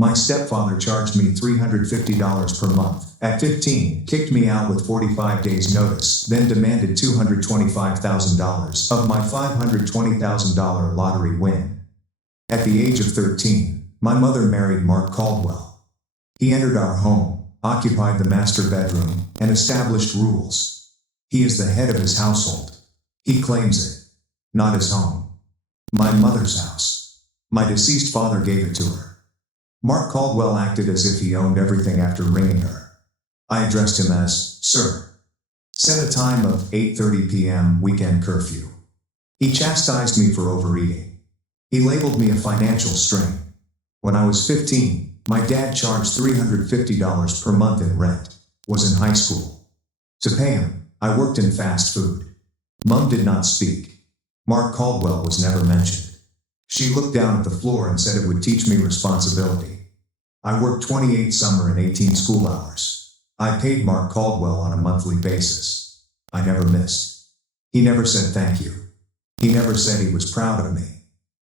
My stepfather charged me $350 per month. At 15, kicked me out with 45 days notice, then demanded $225,000 of my $520,000 lottery win. At the age of 13, my mother married Mark Caldwell. He entered our home, occupied the master bedroom, and established rules. He is the head of his household. He claims it. Not his home. My mother's house. My deceased father gave it to her. Mark Caldwell acted as if he owned everything after ringing her. I addressed him as, "Sir." Set a time of 8:30 p.m. weekend curfew. He chastised me for overeating. He labeled me a financial strain. When I was 15, my dad charged $350 per month in rent. Was in high school. To pay him, I worked in fast food. Mum did not speak. Mark Caldwell was never mentioned. She looked down at the floor and said it would teach me responsibility. I worked 28 summer and 18 school hours. I paid Mark Caldwell on a monthly basis. I never missed. He never said thank you. He never said he was proud of me.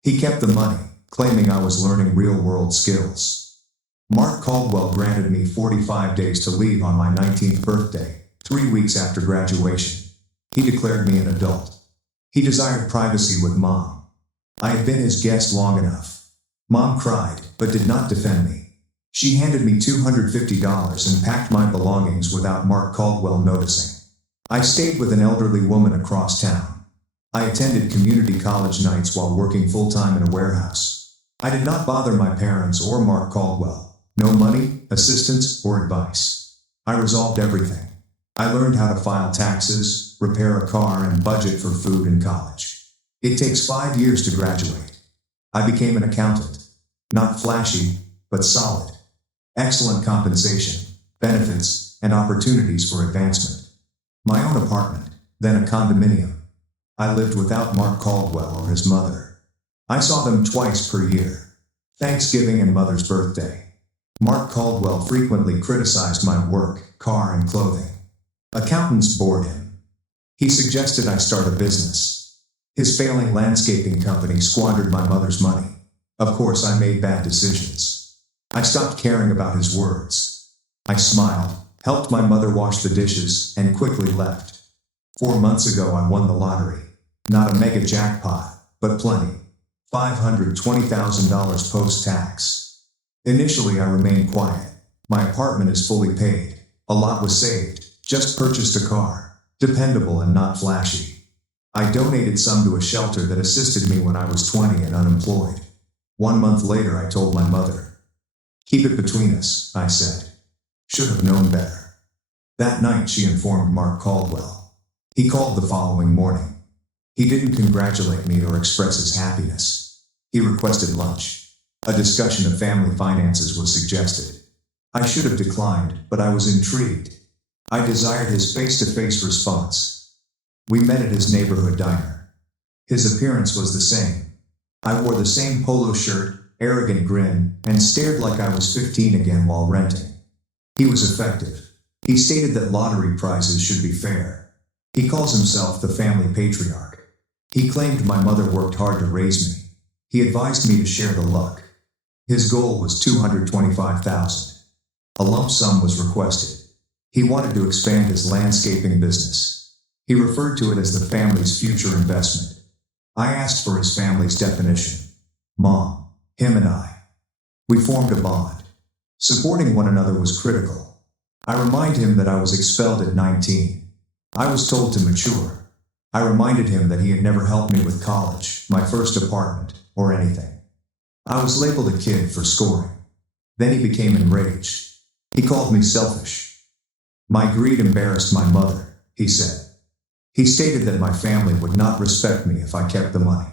He kept the money, claiming I was learning real-world skills. Mark Caldwell granted me 45 days to leave on my 19th birthday, 3 weeks after graduation. He declared me an adult. He desired privacy with Mom. I had been his guest long enough. Mom cried, but did not defend me. She handed me $250 and packed my belongings without Mark Caldwell noticing. I stayed with an elderly woman across town. I attended community college nights while working full-time in a warehouse. I did not bother my parents or Mark Caldwell. No money, assistance, or advice. I resolved everything. I learned how to file taxes, repair a car, and budget for food in college. It takes 5 years to graduate. I became an accountant. Not flashy, but solid. Excellent compensation, benefits, and opportunities for advancement. My own apartment, then a condominium. I lived without Mark Caldwell or his mother. I saw them twice per year. Thanksgiving and Mother's birthday. Mark Caldwell frequently criticized my work, car, and clothing. Accountants bored him. He suggested I start a business. His failing landscaping company squandered my mother's money. Of course, I made bad decisions. I stopped caring about his words. I smiled, helped my mother wash the dishes, and quickly left. 4 months ago I won the lottery. Not a mega jackpot, but plenty. $520,000 post-tax. Initially I remained quiet. My apartment is fully paid. A lot was saved. Just purchased a car. Dependable and not flashy. I donated some to a shelter that assisted me when I was 20 and unemployed. 1 month later I told my mother. "Keep it between us," I said. Should have known better. That night she informed Mark Caldwell. He called the following morning. He didn't congratulate me or express his happiness. He requested lunch. A discussion of family finances was suggested. I should have declined, but I was intrigued. I desired his face-to-face response. We met at his neighborhood diner. His appearance was the same. I wore the same polo shirt, arrogant grin, and stared like I was 15 again while renting. He was effective. He stated that lottery prizes should be fair. He calls himself the family patriarch. He claimed my mother worked hard to raise me. He advised me to share the luck. His goal was $225,000. A lump sum was requested. He wanted to expand his landscaping business. He referred to it as the family's future investment. I asked for his family's definition. Mom, him and I. We formed a bond. Supporting one another was critical. I remind him that I was expelled at 19. I was told to mature. I reminded him that he had never helped me with college, my first apartment, or anything. I was labeled a kid for scoring. Then he became enraged. He called me selfish. My greed embarrassed my mother, he said. He stated that my family would not respect me if I kept the money.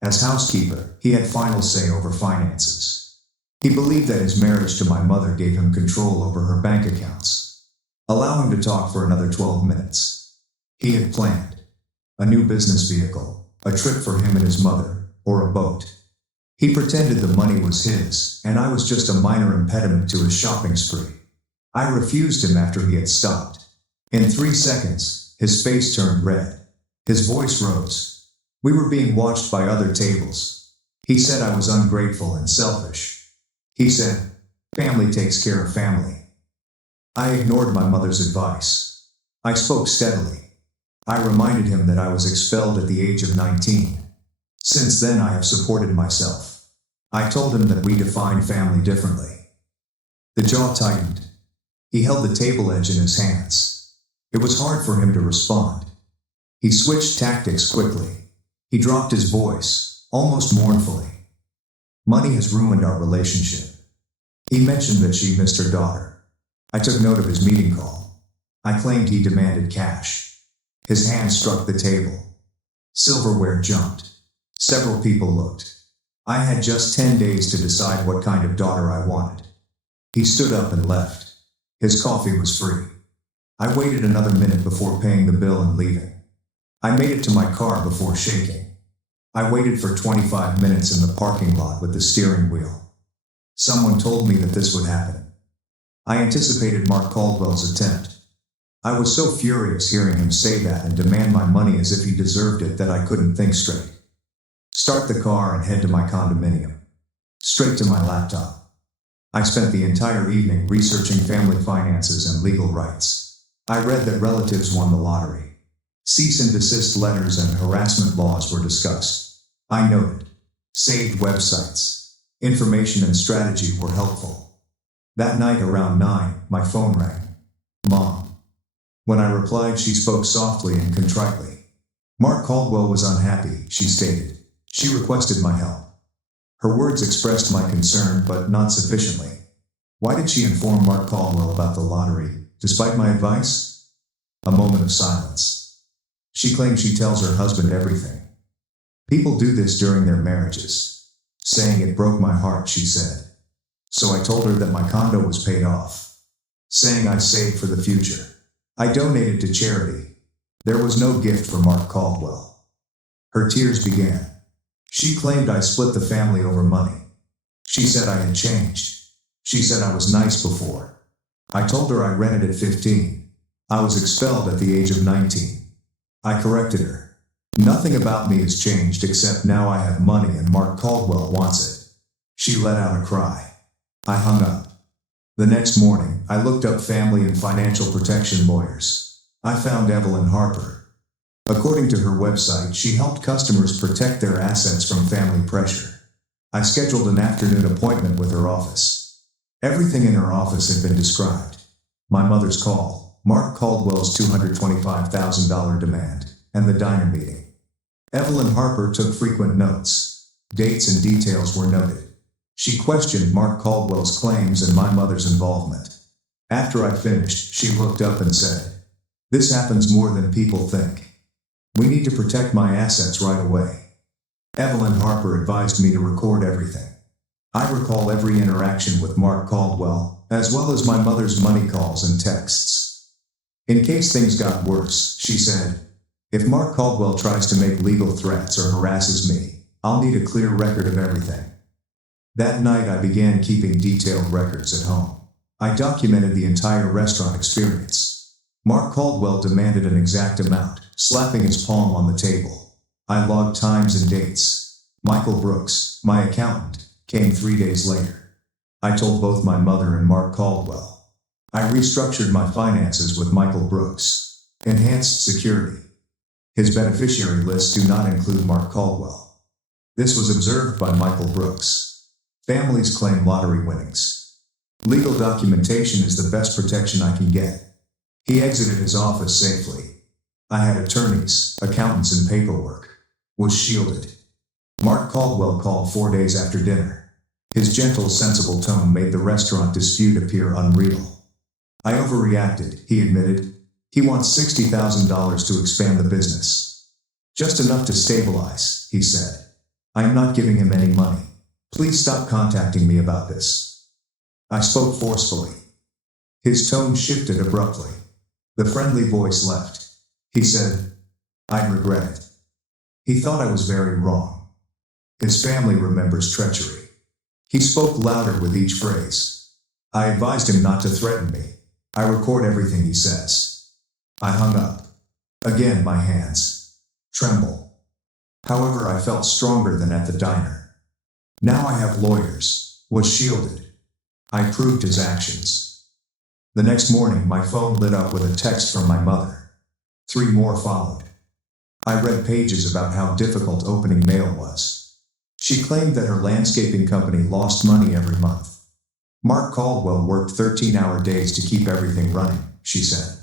As housekeeper, he had final say over finances. He believed that his marriage to my mother gave him control over her bank accounts. Allow him to talk for another 12 minutes. He had planned a new business vehicle, a trip for him and his mother, or a boat. He pretended the money was his, and I was just a minor impediment to his shopping spree. I refused him after he had stopped. In 3 seconds, his face turned red. His voice rose. We were being watched by other tables. He said I was ungrateful and selfish. He said, "Family takes care of family." I ignored my mother's advice. I spoke steadily. I reminded him that I was expelled at the age of 19. Since then I have supported myself. I told him that we define family differently. The jaw tightened. He held the table edge in his hands. It was hard for him to respond. He switched tactics quickly. He dropped his voice, almost mournfully. "Money has ruined our relationship." He mentioned that she missed her daughter. I took note of his meeting call. I claimed he demanded cash. His hand struck the table. Silverware jumped. Several people looked. I had just 10 days to decide what kind of daughter I wanted. He stood up and left. His coffee was free. I waited another minute before paying the bill and leaving. I made it to my car before shaking. I waited for 25 minutes in the parking lot with the steering wheel. Someone told me that this would happen. I anticipated Mark Caldwell's attempt. I was so furious hearing him say that and demand my money as if he deserved it that I couldn't think straight. Start the car and head to my condominium. Straight to my laptop. I spent the entire evening researching family finances and legal rights. I read that relatives won the lottery. Cease and desist letters and harassment laws were discussed. I noted. Saved websites. Information and strategy were helpful. That night around 9, my phone rang. Mom. When I replied, she spoke softly and contritely. Mark Caldwell was unhappy, she stated. She requested my help. Her words expressed my concern, but not sufficiently. Why did she inform Mark Caldwell about the lottery, despite my advice? A moment of silence. She claims she tells her husband everything. People do this during their marriages. Saying it broke my heart, she said. So I told her that my condo was paid off. Saying I saved for the future. I donated to charity. There was no gift for Mark Caldwell. Her tears began. She claimed I split the family over money. She said I had changed. She said I was nice before. I told her I rented at 15. I was expelled at the age of 19. I corrected her. Nothing about me has changed except now I have money and Mark Caldwell wants it. She let out a cry. I hung up. The next morning, I looked up family and financial protection lawyers. I found Evelyn Harper. According to her website, she helped customers protect their assets from family pressure. I scheduled an afternoon appointment with her office. Everything in her office had been described. My mother's call, Mark Caldwell's $225,000 demand, and the diner meeting. Evelyn Harper took frequent notes. Dates and details were noted. She questioned Mark Caldwell's claims and my mother's involvement. After I finished, she looked up and said, "This happens more than people think. We need to protect my assets right away." Evelyn Harper advised me to record everything. I recall every interaction with Mark Caldwell, as well as my mother's money calls and texts. In case things got worse, she said, "If Mark Caldwell tries to make legal threats or harasses me, I'll need a clear record of everything." That night I began keeping detailed records at home. I documented the entire restaurant experience. Mark Caldwell demanded an exact amount, slapping his palm on the table. I logged times and dates. Michael Brooks, my accountant, came 3 days later. I told both my mother and Mark Caldwell. I restructured my finances with Michael Brooks. Enhanced security. His beneficiary lists do not include Mark Caldwell. This was observed by Michael Brooks. Families claim lottery winnings. Legal documentation is the best protection I can get. He exited his office safely. I had attorneys, accountants, and paperwork. Was shielded. Mark Caldwell called 4 days after dinner. His gentle, sensible tone made the restaurant dispute appear unreal. I overreacted, he admitted. He wants $60,000 to expand the business. Just enough to stabilize, he said. I am not giving him any money. Please stop contacting me about this. I spoke forcefully. His tone shifted abruptly. The friendly voice left. He said, "I'd regret it." He thought I was very wrong. His family remembers treachery. He spoke louder with each phrase. I advised him not to threaten me. I record everything he says. I hung up. Again, my hands tremble. However, I felt stronger than at the diner. Now I have lawyers. Was shielded. I proved his actions. The next morning, my phone lit up with a text from my mother. 3 more followed. I read pages about how difficult opening mail was. She claimed that her landscaping company lost money every month. Mark Caldwell worked 13-hour days to keep everything running, she said.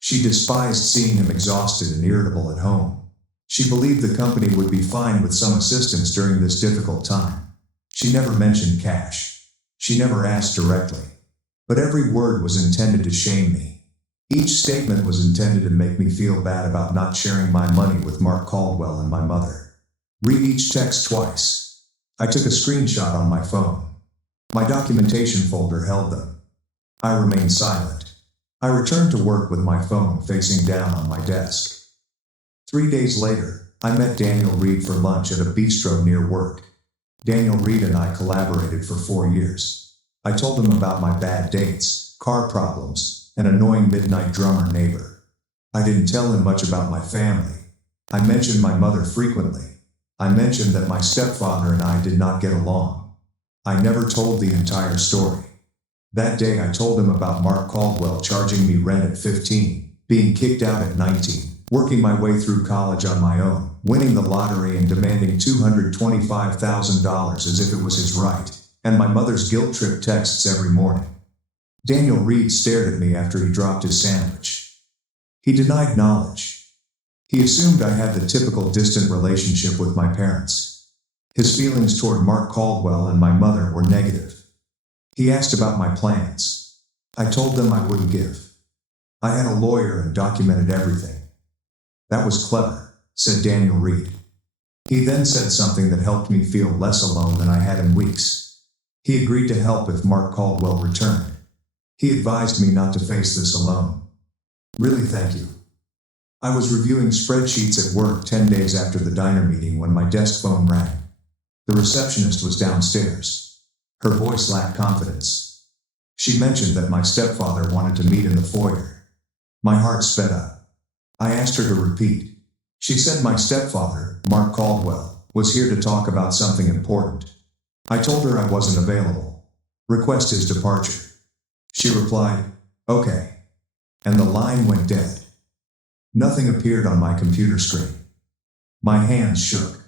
She despised seeing him exhausted and irritable at home. She believed the company would be fine with some assistance during this difficult time. She never mentioned cash. She never asked directly. But every word was intended to shame me. Each statement was intended to make me feel bad about not sharing my money with Mark Caldwell and my mother. Read each text twice. I took a screenshot on my phone. My documentation folder held them. I remained silent. I returned to work with my phone facing down on my desk. 3 days later, I met Daniel Reed for lunch at a bistro near work. Daniel Reed and I collaborated for 4 years. I told him about my bad dates, car problems, an annoying midnight drummer neighbor. I didn't tell him much about my family. I mentioned my mother frequently. I mentioned that my stepfather and I did not get along. I never told the entire story. That day I told him about Mark Caldwell charging me rent at 15, being kicked out at 19, working my way through college on my own, winning the lottery and demanding $225,000 as if it was his right, and my mother's guilt-trip texts every morning. Daniel Reed stared at me after he dropped his sandwich. He denied knowledge. He assumed I had the typical distant relationship with my parents. His feelings toward Mark Caldwell and my mother were negative. He asked about my plans. I told them I wouldn't give. I had a lawyer and documented everything. That was clever, said Daniel Reed. He then said something that helped me feel less alone than I had in weeks. He agreed to help if Mark Caldwell returned. He advised me not to face this alone. Really, thank you. I was reviewing spreadsheets at work 10 days after the diner meeting when my desk phone rang. The receptionist was downstairs. Her voice lacked confidence. She mentioned that my stepfather wanted to meet in the foyer. My heart sped up. I asked her to repeat. She said my stepfather, Mark Caldwell, was here to talk about something important. I told her I wasn't available. Request his departure. She replied, "Okay." And the line went dead. Nothing appeared on my computer screen. My hands shook.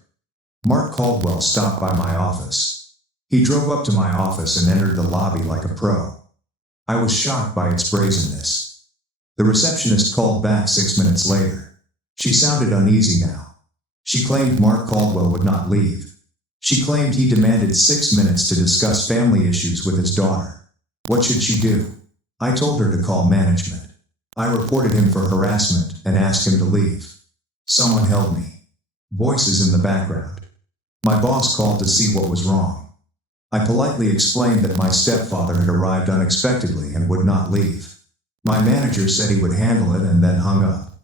Mark Caldwell stopped by my office. He drove up to my office and entered the lobby like a pro. I was shocked by its brazenness. The receptionist called back 6 minutes later. She sounded uneasy now. She claimed Mark Caldwell would not leave. She claimed he demanded 6 minutes to discuss family issues with his daughter. What should she do? I told her to call management. I reported him for harassment and asked him to leave. Someone held me. Voices in the background. My boss called to see what was wrong. I politely explained that my stepfather had arrived unexpectedly and would not leave. My manager said he would handle it and then hung up.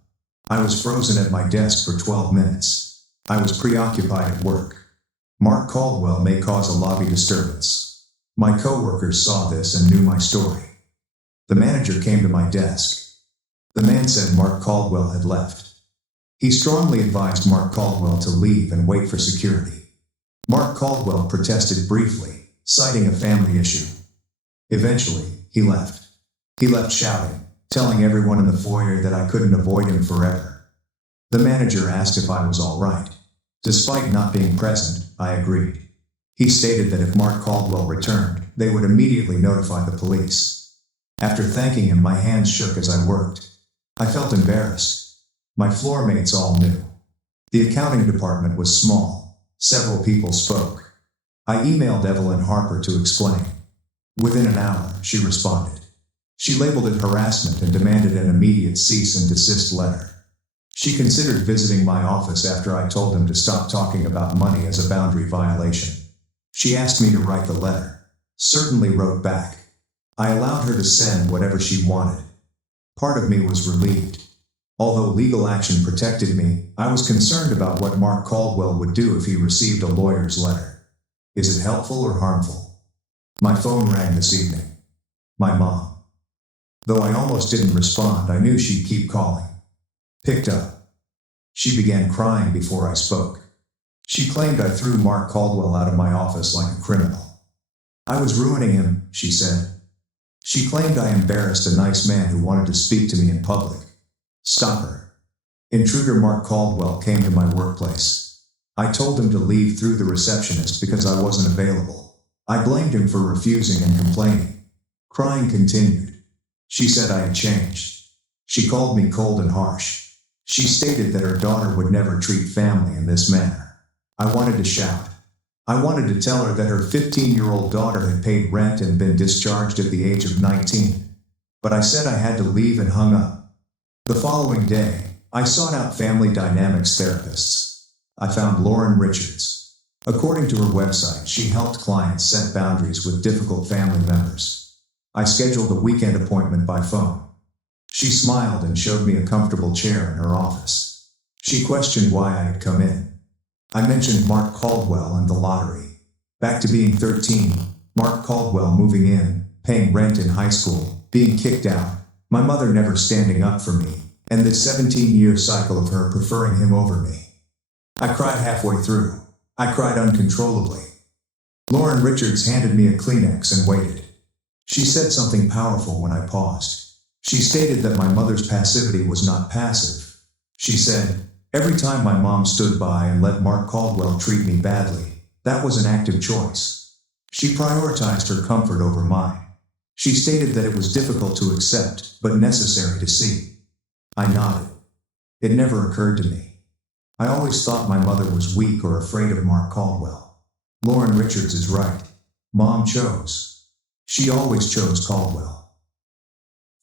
I was frozen at my desk for 12 minutes. I was preoccupied at work. Mark Caldwell may cause a lobby disturbance. My coworkers saw this and knew my story. The manager came to my desk. The man said Mark Caldwell had left. He strongly advised Mark Caldwell to leave and wait for security. Mark Caldwell protested briefly, citing a family issue. Eventually, he left. He left shouting, telling everyone in the foyer that I couldn't avoid him forever. The manager asked if I was all right. Despite not being present, I agreed. He stated that if Mark Caldwell returned, they would immediately notify the police. After thanking him, my hands shook as I worked. I felt embarrassed. My floor mates all knew. The accounting department was small. Several people spoke. I emailed Evelyn Harper to explain. Within an hour, she responded. She labeled it harassment and demanded an immediate cease and desist letter. She considered visiting my office after I told him to stop talking about money as a boundary violation. She asked me to write the letter. Certainly wrote back. I allowed her to send whatever she wanted. Part of me was relieved. Although legal action protected me, I was concerned about what Mark Caldwell would do if he received a lawyer's letter. Is it helpful or harmful? My phone rang this evening. My mom. Though I almost didn't respond, I knew she'd keep calling. Picked up. She began crying before I spoke. She claimed I threw Mark Caldwell out of my office like a criminal. I was ruining him, she said. She claimed I embarrassed a nice man who wanted to speak to me in public. Stop her. Intruder Mark Caldwell came to my workplace. I told him to leave through the receptionist because I wasn't available. I blamed him for refusing and complaining. Crying continued. She said I had changed. She called me cold and harsh. She stated that her daughter would never treat family in this manner. I wanted to shout. I wanted to tell her that her 15-year-old daughter had paid rent and been discharged at the age of 19. But I said I had to leave and hung up. The following day, I sought out family dynamics therapists. I found Lauren Richards. According to her website, she helped clients set boundaries with difficult family members. I scheduled a weekend appointment by phone. She smiled and showed me a comfortable chair in her office. She questioned why I had come in. I mentioned Mark Caldwell and the lottery. Back to being 13, Mark Caldwell moving in, paying rent in high school, being kicked out, my mother never standing up for me, and this 17-year cycle of her preferring him over me. I cried halfway through. I cried uncontrollably. Lauren Richards handed me a Kleenex and waited. She said something powerful when I paused. She stated that my mother's passivity was not passive. She said, every time my mom stood by and let Mark Caldwell treat me badly, that was an active choice. She prioritized her comfort over mine. She stated that it was difficult to accept, but necessary to see. I nodded. It never occurred to me. I always thought my mother was weak or afraid of Mark Caldwell. Lauren Richards is right. Mom chose. She always chose Caldwell.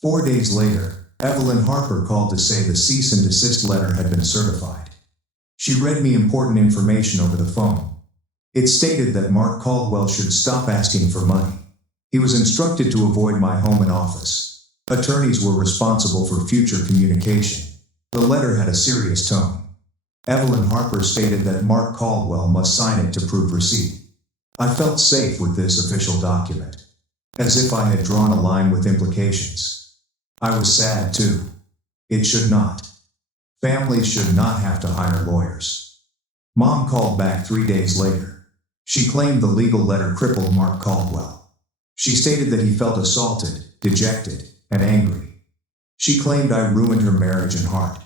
4 days later, Evelyn Harper called to say the cease and desist letter had been certified. She read me important information over the phone. It stated that Mark Caldwell should stop asking for money. He was instructed to avoid my home and office. Attorneys were responsible for future communication. The letter had a serious tone. Evelyn Harper stated that Mark Caldwell must sign it to prove receipt. I felt safe with this official document, as if I had drawn a line with implications. I was sad too. It should not. Families should not have to hire lawyers. Mom called back 3 days later. She claimed the legal letter crippled Mark Caldwell. She stated that he felt assaulted, dejected, and angry. She claimed I ruined her marriage and heart.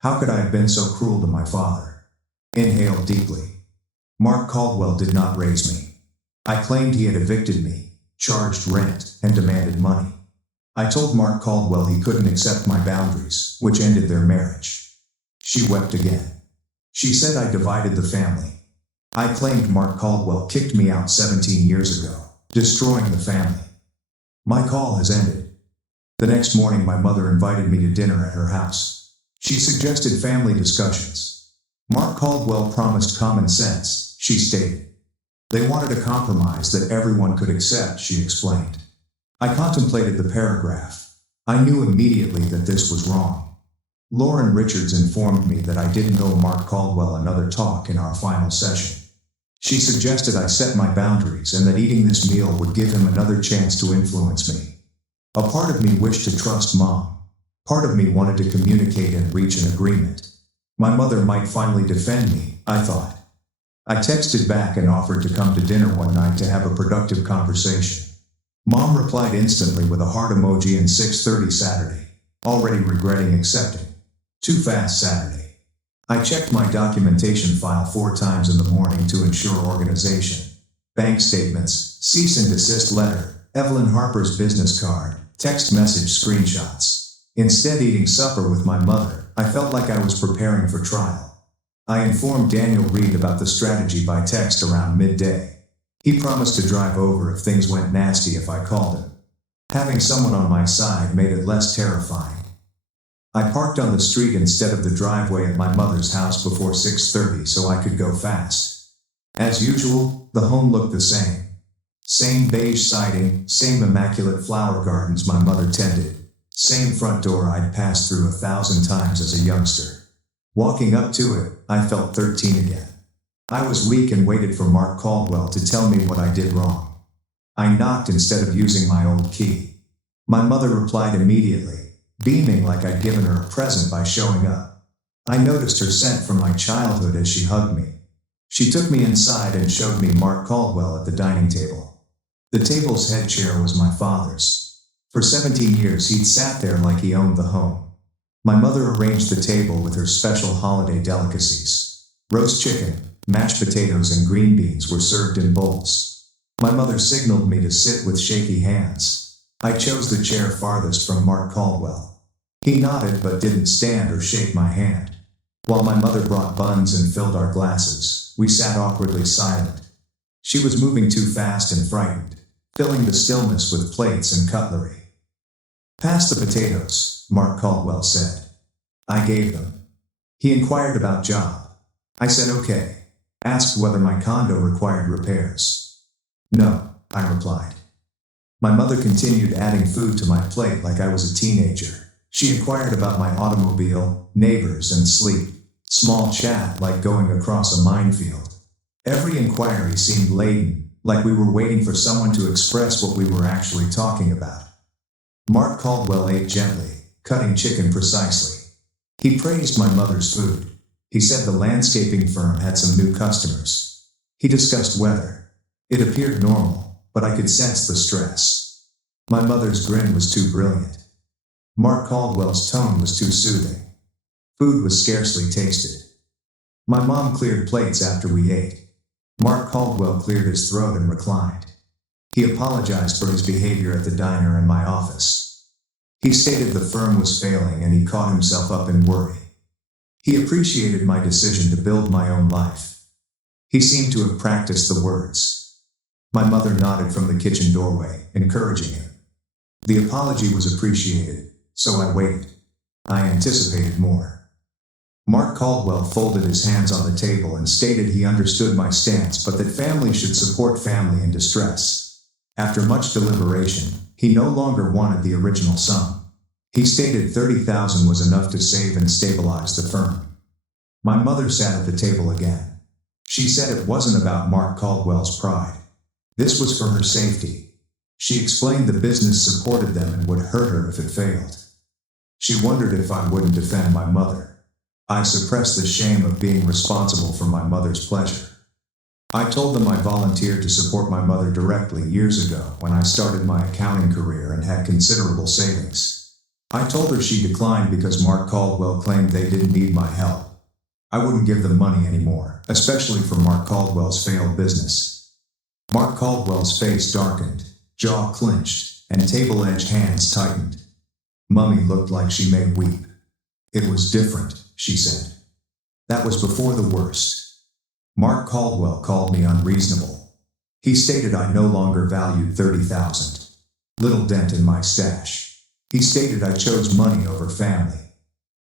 How could I have been so cruel to my father? Inhaled deeply. Mark Caldwell did not raise me. I claimed he had evicted me, charged rent, and demanded money. I told Mark Caldwell he couldn't accept my boundaries, which ended their marriage. She wept again. She said I divided the family. I claimed Mark Caldwell kicked me out 17 years ago, destroying the family. My call has ended. The next morning my mother invited me to dinner at her house. She suggested family discussions. Mark Caldwell promised common sense, she stated. They wanted a compromise that everyone could accept, she explained. I contemplated the paragraph. I knew immediately that this was wrong. Lauren Richards informed me that I didn't owe Mark Caldwell another talk in our final session. She suggested I set my boundaries and that eating this meal would give him another chance to influence me. A part of me wished to trust Mom. Part of me wanted to communicate and reach an agreement. My mother might finally defend me, I thought. I texted back and offered to come to dinner one night to have a productive conversation. Mom replied instantly with a heart emoji and 6:30 Saturday, already regretting accepting. Too fast Saturday. I checked my documentation file 4 times in the morning to ensure organization. Bank statements, cease and desist letter, Evelyn Harper's business card, text message screenshots. Instead eating supper with my mother, I felt like I was preparing for trial. I informed Daniel Reed about the strategy by text around midday. He promised to drive over if things went nasty if I called him. Having someone on my side made it less terrifying. I parked on the street instead of the driveway at my mother's house before 6:30 so I could go fast. As usual, the home looked the same. Same beige siding, same immaculate flower gardens my mother tended. Same front door I'd passed through 1,000 times as a youngster. Walking up to it, I felt 13 again. I was weak and waited for Mark Caldwell to tell me what I did wrong. I knocked instead of using my old key. My mother replied immediately, beaming like I'd given her a present by showing up. I noticed her scent from my childhood as she hugged me. She took me inside and showed me Mark Caldwell at the dining table. The table's head chair was my father's. For 17 years he'd sat there like he owned the home. My mother arranged the table with her special holiday delicacies. Roast chicken, mashed potatoes and green beans were served in bowls. My mother signaled me to sit with shaky hands. I chose the chair farthest from Mark Caldwell. He nodded but didn't stand or shake my hand. While my mother brought buns and filled our glasses, we sat awkwardly silent. She was moving too fast and frightened, filling the stillness with plates and cutlery. "Pass the potatoes," Mark Caldwell said. I gave them. He inquired about job. I said okay. Asked whether my condo required repairs. "No," I replied. My mother continued adding food to my plate like I was a teenager. She inquired about my automobile, neighbors, and sleep. Small chat like going across a minefield. Every inquiry seemed laden, like we were waiting for someone to express what we were actually talking about. Mark Caldwell ate gently, cutting chicken precisely. He praised my mother's food. He said the landscaping firm had some new customers. He discussed weather. It appeared normal, but I could sense the stress. My mother's grin was too brilliant. Mark Caldwell's tone was too soothing. Food was scarcely tasted. My mom cleared plates after we ate. Mark Caldwell cleared his throat and reclined. He apologized for his behavior at the diner and my office. He stated the firm was failing and he caught himself up in worry. He appreciated my decision to build my own life. He seemed to have practiced the words. My mother nodded from the kitchen doorway, encouraging him. The apology was appreciated, so I waited. I anticipated more. Mark Caldwell folded his hands on the table and stated he understood my stance but that family should support family in distress. After much deliberation, he no longer wanted the original sum. He stated $30,000 was enough to save and stabilize the firm. My mother sat at the table again. She said it wasn't about Mark Caldwell's pride. This was for her safety. She explained the business supported them and would hurt her if it failed. She wondered if I wouldn't defend my mother. I suppressed the shame of being responsible for my mother's pleasure. I told them I volunteered to support my mother directly years ago when I started my accounting career and had considerable savings. I told her she declined because Mark Caldwell claimed they didn't need my help. I wouldn't give them money anymore, especially for Mark Caldwell's failed business. Mark Caldwell's face darkened, jaw clenched, and table-edge hands tightened. Mummy looked like she may weep. "It was different," she said. "That was before the worst." Mark Caldwell called me unreasonable. He stated I no longer valued $30,000. Little dent in my stash. He stated I chose money over family.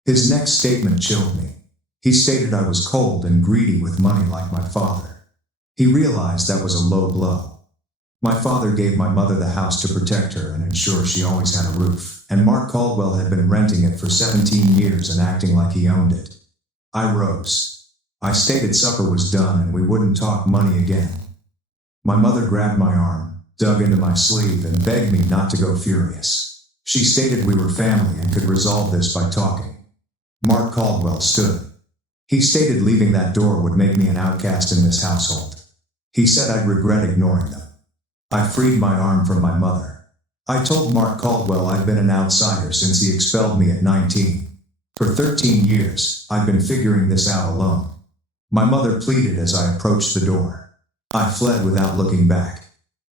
His next statement chilled me. He stated I was cold and greedy with money like my father. He realized that was a low blow. My father gave my mother the house to protect her and ensure she always had a roof, and Mark Caldwell had been renting it for 17 years and acting like he owned it. I rose. I stated supper was done and we wouldn't talk money again. My mother grabbed my arm, dug into my sleeve and begged me not to go furious. She stated we were family and could resolve this by talking. Mark Caldwell stood. He stated leaving that door would make me an outcast in this household. He said I'd regret ignoring them. I freed my arm from my mother. I told Mark Caldwell I'd been an outsider since he expelled me at 19. For 13 years, I'd been figuring this out alone. My mother pleaded as I approached the door. I fled without looking back.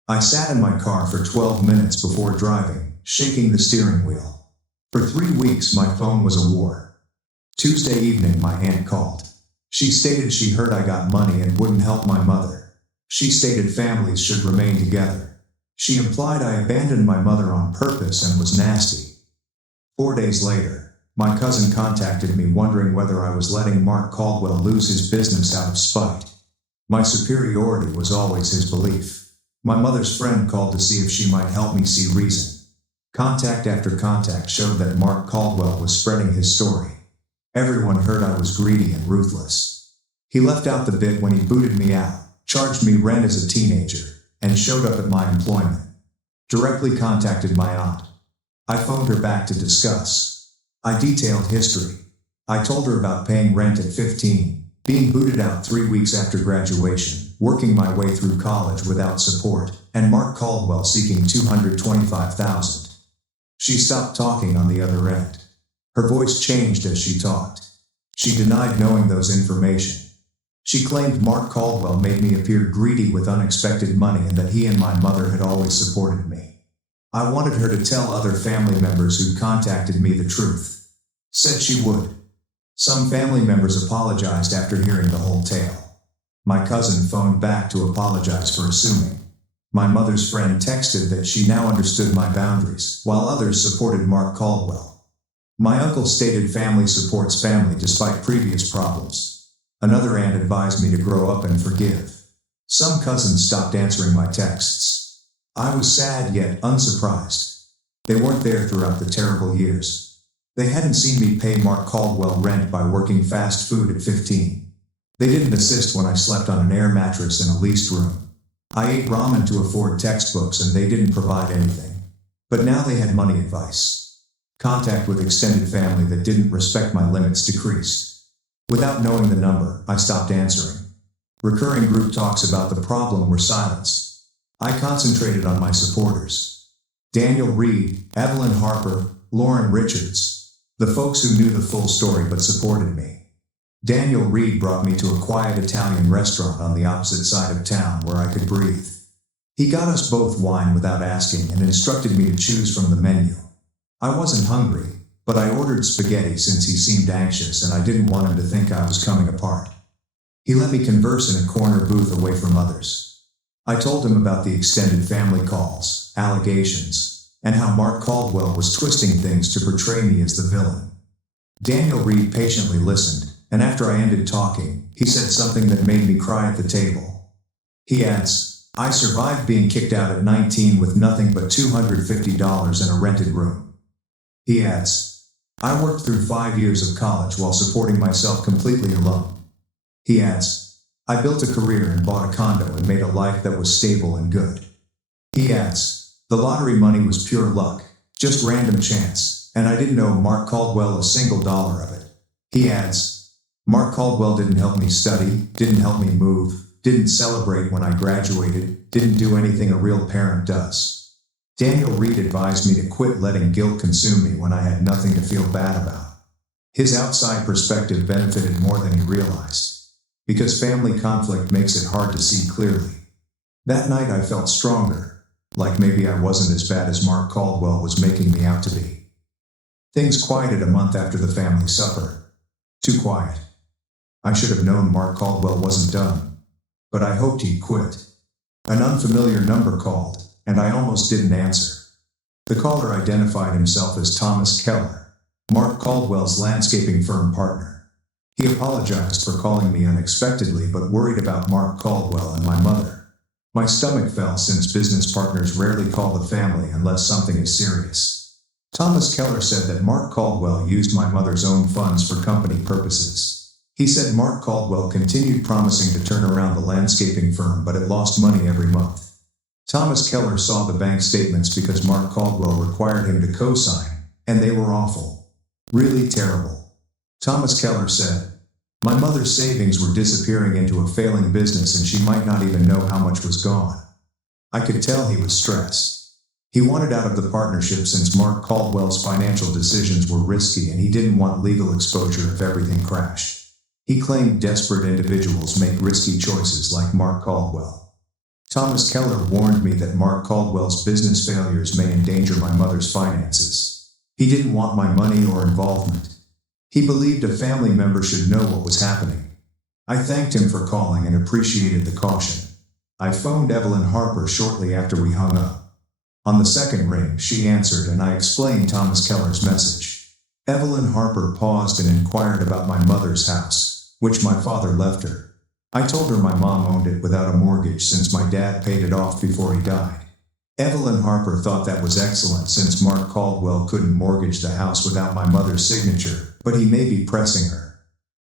I sat in my car for 12 minutes before driving, shaking the steering wheel. For 3 weeks my phone was a war. Tuesday evening my aunt called. She stated she heard I got money and wouldn't help my mother. She stated families should remain together. She implied I abandoned my mother on purpose and was nasty. 4 days later, my cousin contacted me wondering whether I was letting Mark Caldwell lose his business out of spite. My superiority was always his belief. My mother's friend called to see if she might help me see reason. Contact after contact showed that Mark Caldwell was spreading his story. Everyone heard I was greedy and ruthless. He left out the bit when he booted me out, charged me rent as a teenager, and showed up at my employment. Directly contacted my aunt. I phoned her back to discuss. I detailed history. I told her about paying rent at 15, being booted out 3 weeks after graduation, working my way through college without support, and Mark Caldwell seeking $225,000. She stopped talking on the other end. Her voice changed as she talked. She denied knowing those information. She claimed Mark Caldwell made me appear greedy with unexpected money and that he and my mother had always supported me. I wanted her to tell other family members who contacted me the truth. Said she would. Some family members apologized after hearing the whole tale. My cousin phoned back to apologize for assuming. My mother's friend texted that she now understood my boundaries, while others supported Mark Caldwell. My uncle stated family supports family despite previous problems. Another aunt advised me to grow up and forgive. Some cousins stopped answering my texts. I was sad yet unsurprised. They weren't there throughout the terrible years. They hadn't seen me pay Mark Caldwell rent by working fast food at 15. They didn't assist when I slept on an air mattress in a leased room. I ate ramen to afford textbooks and they didn't provide anything. But now they had money advice. Contact with extended family that didn't respect my limits decreased. Without knowing the number, I stopped answering. Recurring group talks about the problem were silenced. I concentrated on my supporters. Daniel Reed, Evelyn Harper, Lauren Richards. The folks who knew the full story but supported me. Daniel Reed brought me to a quiet Italian restaurant on the opposite side of town where I could breathe. He got us both wine without asking and instructed me to choose from the menu. I wasn't hungry, but I ordered spaghetti since he seemed anxious and I didn't want him to think I was coming apart. He let me converse in a corner booth away from others. I told him about the extended family calls, allegations, and how Mark Caldwell was twisting things to portray me as the villain. Daniel Reed patiently listened. And after I ended talking, he said something that made me cry at the table. He adds, I survived being kicked out at 19 with nothing but $250 in a rented room. He adds, I worked through 5 years of college while supporting myself completely alone. He adds, I built a career and bought a condo and made a life that was stable and good. He adds, the lottery money was pure luck, just random chance, and I didn't owe Mark Caldwell a single dollar of it. He adds, Mark Caldwell didn't help me study, didn't help me move, didn't celebrate when I graduated, didn't do anything a real parent does. Daniel Reed advised me to quit letting guilt consume me when I had nothing to feel bad about. His outside perspective benefited more than he realized. Because family conflict makes it hard to see clearly. That night I felt stronger, like maybe I wasn't as bad as Mark Caldwell was making me out to be. Things quieted a month after the family supper. Too quiet. I should have known Mark Caldwell wasn't done. But I hoped he'd quit. An unfamiliar number called, and I almost didn't answer. The caller identified himself as Thomas Keller, Mark Caldwell's landscaping firm partner. He apologized for calling me unexpectedly but worried about Mark Caldwell and my mother. My stomach fell since business partners rarely call the family unless something is serious. Thomas Keller said that Mark Caldwell used my mother's own funds for company purposes. He said Mark Caldwell continued promising to turn around the landscaping firm but it lost money every month. Thomas Keller saw the bank statements because Mark Caldwell required him to co-sign, and they were awful. Really terrible. Thomas Keller said, my mother's savings were disappearing into a failing business and she might not even know how much was gone. I could tell he was stressed. He wanted out of the partnership since Mark Caldwell's financial decisions were risky and he didn't want legal exposure if everything crashed. He claimed desperate individuals make risky choices like Mark Caldwell. Thomas Keller warned me that Mark Caldwell's business failures may endanger my mother's finances. He didn't want my money or involvement. He believed a family member should know what was happening. I thanked him for calling and appreciated the caution. I phoned Evelyn Harper shortly after we hung up. On the second ring, she answered and I explained Thomas Keller's message. Evelyn Harper paused and inquired about my mother's house, which my father left her. I told her my mom owned it without a mortgage since my dad paid it off before he died. Evelyn Harper thought that was excellent since Mark Caldwell couldn't mortgage the house without my mother's signature, but he may be pressing her.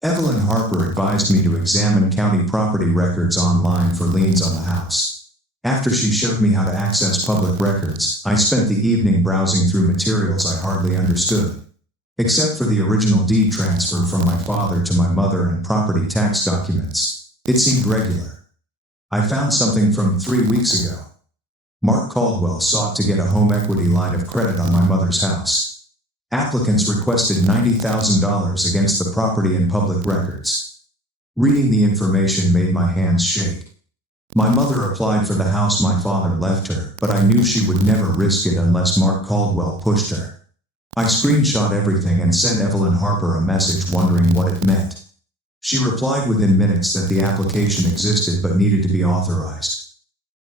Evelyn Harper advised me to examine county property records online for liens on the house. After she showed me how to access public records, I spent the evening browsing through materials I hardly understood. Except for the original deed transfer from my father to my mother and property tax documents, it seemed regular. I found something from 3 weeks ago. Mark Caldwell sought to get a home equity line of credit on my mother's house. Applicants requested $90,000 against the property and public records. Reading the information made my hands shake. My mother applied for the house my father left her, but I knew she would never risk it unless Mark Caldwell pushed her. I screenshot everything and sent Evelyn Harper a message wondering what it meant. She replied within minutes that the application existed but needed to be authorized.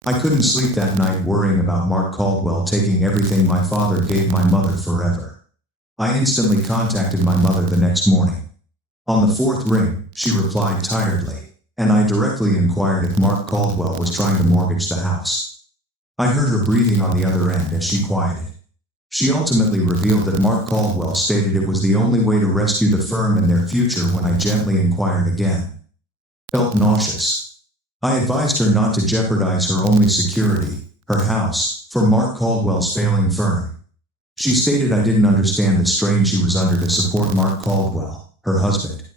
I couldn't sleep that night worrying about Mark Caldwell taking everything my father gave my mother forever. I instantly contacted my mother the next morning. On the fourth ring, she replied tiredly, and I directly inquired if Mark Caldwell was trying to mortgage the house. I heard her breathing on the other end as she quieted. She ultimately revealed that Mark Caldwell stated it was the only way to rescue the firm and their future when I gently inquired again. Felt nauseous. I advised her not to jeopardize her only security, her house, for Mark Caldwell's failing firm. She stated I didn't understand the strain she was under to support Mark Caldwell, her husband.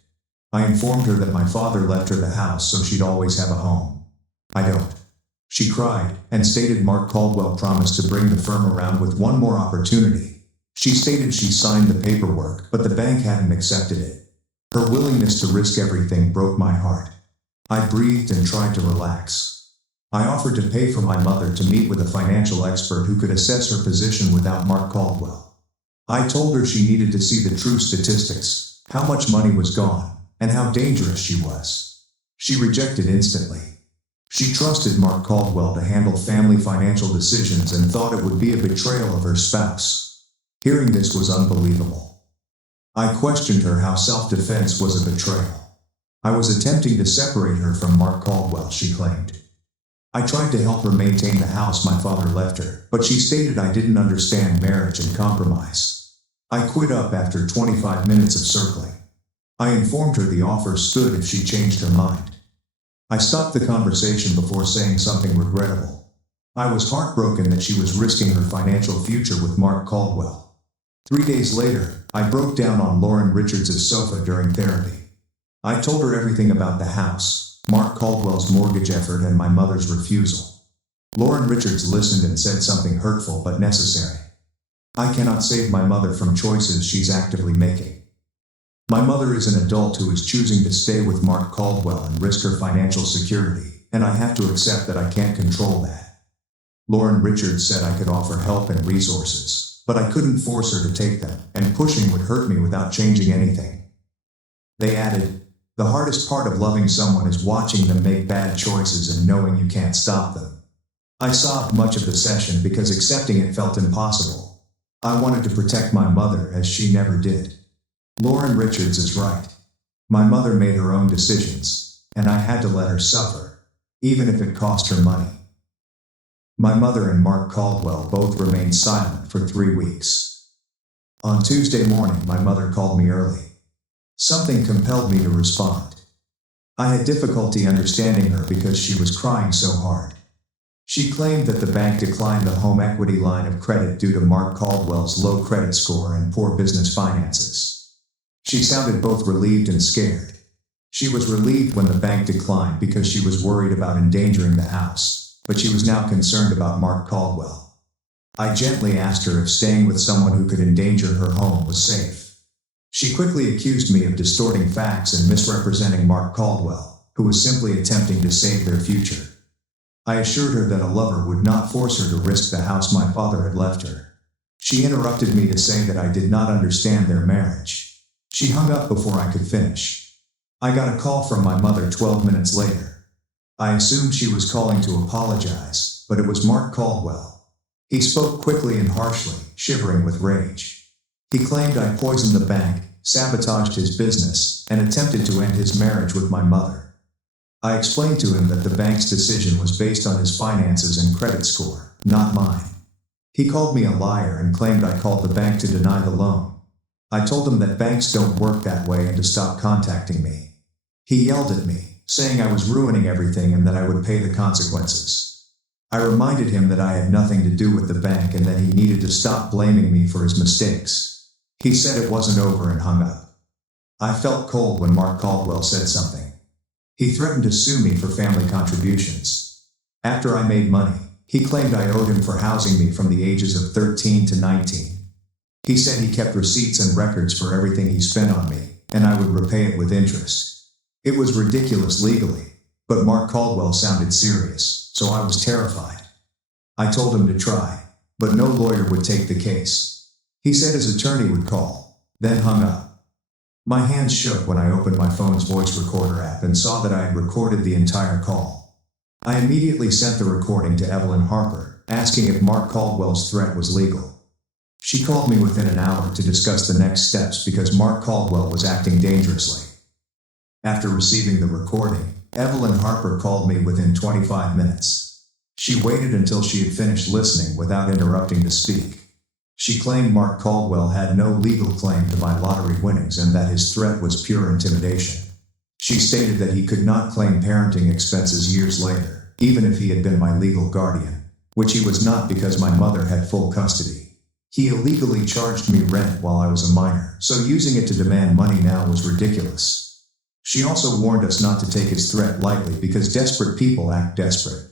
I informed her that my father left her the house so she'd always have a home. I don't. She cried, and stated Mark Caldwell promised to bring the firm around with one more opportunity. She stated she signed the paperwork, but the bank hadn't accepted it. Her willingness to risk everything broke my heart. I breathed and tried to relax. I offered to pay for my mother to meet with a financial expert who could assess her position without Mark Caldwell. I told her she needed to see the true statistics, how much money was gone, and how dangerous she was. She rejected instantly. She trusted Mark Caldwell to handle family financial decisions and thought it would be a betrayal of her spouse. Hearing this was unbelievable. I questioned her how self-defense was a betrayal. I was attempting to separate her from Mark Caldwell, she claimed. I tried to help her maintain the house my father left her, but she stated I didn't understand marriage and compromise. I quit up after 25 minutes of circling. I informed her the offer stood if she changed her mind. I stopped the conversation before saying something regrettable. I was heartbroken that she was risking her financial future with Mark Caldwell. 3 days later, I broke down on Lauren Richards' sofa during therapy. I told her everything about the house, Mark Caldwell's mortgage effort, and my mother's refusal. Lauren Richards listened and said something hurtful but necessary. I cannot save my mother from choices she's actively making. My mother is an adult who is choosing to stay with Mark Caldwell and risk her financial security, and I have to accept that I can't control that. Lauren Richards said I could offer help and resources, but I couldn't force her to take them, and pushing would hurt me without changing anything. They added, the hardest part of loving someone is watching them make bad choices and knowing you can't stop them. I sobbed much of the session because accepting it felt impossible. I wanted to protect my mother as she never did. Lauren Richards is right. My mother made her own decisions, and I had to let her suffer, even if it cost her money. My mother and Mark Caldwell both remained silent for 3 weeks. On Tuesday morning, my mother called me early. Something compelled me to respond. I had difficulty understanding her because she was crying so hard. She claimed that the bank declined the home equity line of credit due to Mark Caldwell's low credit score and poor business finances. She sounded both relieved and scared. She was relieved when the bank declined because she was worried about endangering the house, but she was now concerned about Mark Caldwell. I gently asked her if staying with someone who could endanger her home was safe. She quickly accused me of distorting facts and misrepresenting Mark Caldwell, who was simply attempting to save their future. I assured her that a lover would not force her to risk the house my father had left her. She interrupted me to say that I did not understand their marriage. She hung up before I could finish. I got a call from my mother 12 minutes later. I assumed she was calling to apologize, but it was Mark Caldwell. He spoke quickly and harshly, shivering with rage. He claimed I poisoned the bank, sabotaged his business, and attempted to end his marriage with my mother. I explained to him that the bank's decision was based on his finances and credit score, not mine. He called me a liar and claimed I called the bank to deny the loan. I told him that banks don't work that way and to stop contacting me. He yelled at me, saying I was ruining everything and that I would pay the consequences. I reminded him that I had nothing to do with the bank and that he needed to stop blaming me for his mistakes. He said it wasn't over and hung up. I felt cold when Mark Caldwell said something. He threatened to sue me for family contributions. After I made money, He claimed I owed him for housing me from the ages of 13 to 19. He said he kept receipts and records for everything he spent on me, and I would repay it with interest. It was ridiculous legally, but Mark Caldwell sounded serious, so I was terrified. I told him to try, but no lawyer would take the case. He said his attorney would call, then hung up. My hands shook when I opened my phone's voice recorder app and saw that I had recorded the entire call. I immediately sent the recording to Evelyn Harper, asking if Mark Caldwell's threat was legal. She called me within an hour to discuss the next steps because Mark Caldwell was acting dangerously. After receiving the recording, Evelyn Harper called me within 25 minutes. She waited until she had finished listening without interrupting to speak. She claimed Mark Caldwell had no legal claim to my lottery winnings and that his threat was pure intimidation. She stated that he could not claim parenting expenses years later, even if he had been my legal guardian, which he was not because my mother had full custody. He illegally charged me rent while I was a minor, so using it to demand money now was ridiculous. She also warned us not to take his threat lightly because desperate people act desperate.